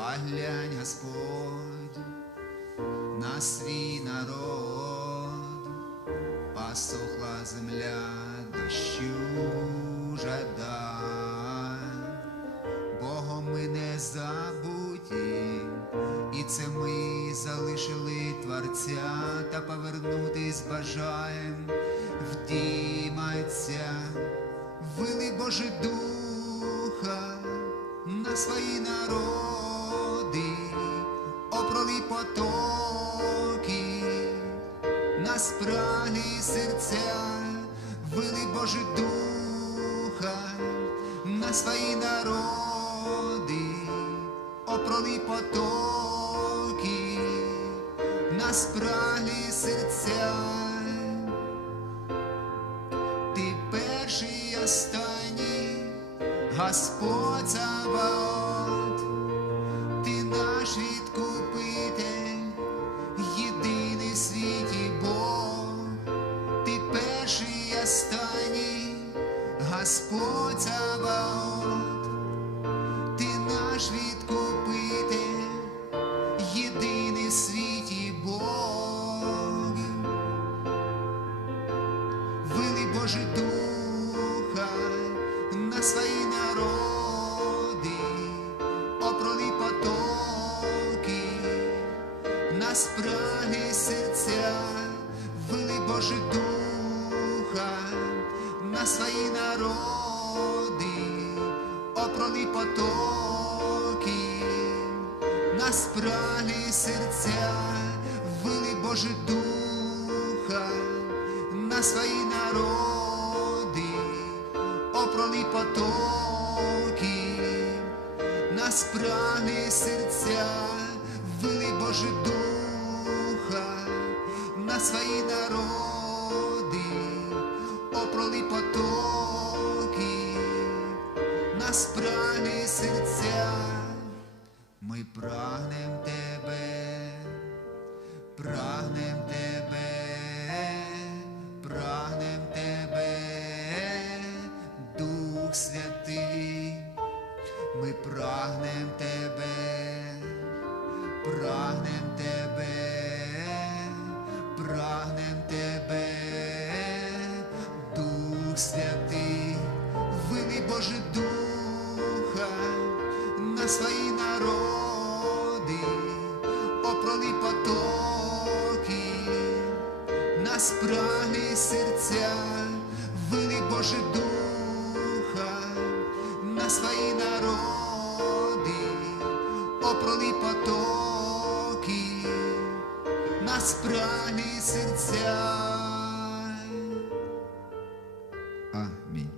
Поглянь, Господь, на свій народ, посохла земля дощу жадай. Богом ми не забуті, і це ми залишили Творця та повернутись бажаєм в дім Отця. Вили Боже Духа на свої народи, опроли потоки, на спраглі серця, вили Боже Духа на свої народи, опроли потоки, на спраглі серця. Ти перший останній, Господь Саваот, на спраги серця, вили Боже Духа на свої народи, опроли потоки, на спраги серця, вили Боже Духа на свої народи, опроли потоки, на спраги серця, Дух Святий, ми прагнем тебе, прагнем тебе, прагнем тебе, Дух Святий, вили Боже Духа на свої народи, опроли потоки, на спраги серця, вили Боже Духа були потоки, нас прагли серця. Амінь.